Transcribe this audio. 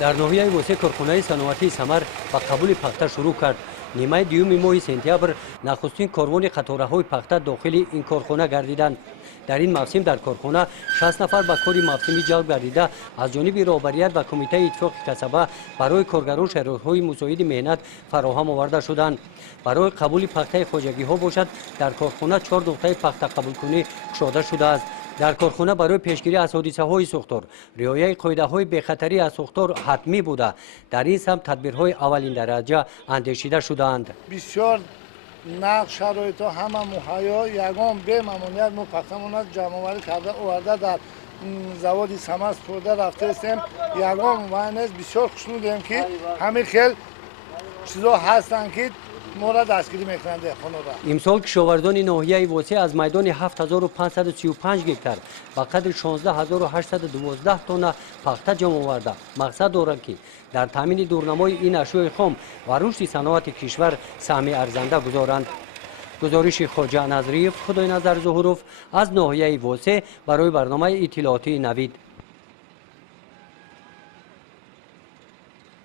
در ناحیه وسه کارخانه صنعتی ثمر با قبول پخته شروع کرد. نیمه دیوم ماه سپتامبر نخستین کاروان قطاره‌های پخته داخل این کارخانه گردیدند. در این موسم در کارخانه 60 نفر به کار موسمی جلب گردیده از جانب رهبریت و کمیته اتفاق کسبه برای کارگران شرایط‌های مساعد مهنت فراهم آورده شدند. برای قبول پخته خواجگی ها باشد در کارخانه 4 نقطه پخته قبول کنی گشوده شده است. در کارخانه برای پیشگیری از حادثه های سوختار رعایت قاعده های بی‌خطری از سوختار حتمی بوده. در این سمت تدبیرهای اولین درجه اندیشیده شدند. بسیار نقد شرایط ها همه مهیا یگان به ماموریت ما پختمون جمع آوری کرده آورده در زواد ثمر سپرده رفته استیم. یگان معنیش بسیار خوشنودیم که همه خیلی چیزا هستن که ما را دستگیری میکننده خانه را. امسال کشاورزان ناحیه وسه از میدان 7535 گکتار با قدر 16812 تن پخته جمع آورده. مقصد دارد که در تامین دورنمای این اشیاء خام و رشد صنعت کشور سهم ارزنده گذارند. گزارش خواجه نظریف خدای نظر ظهوروف از ناحیه وسه برای برنامه اطلاعاتی نوید.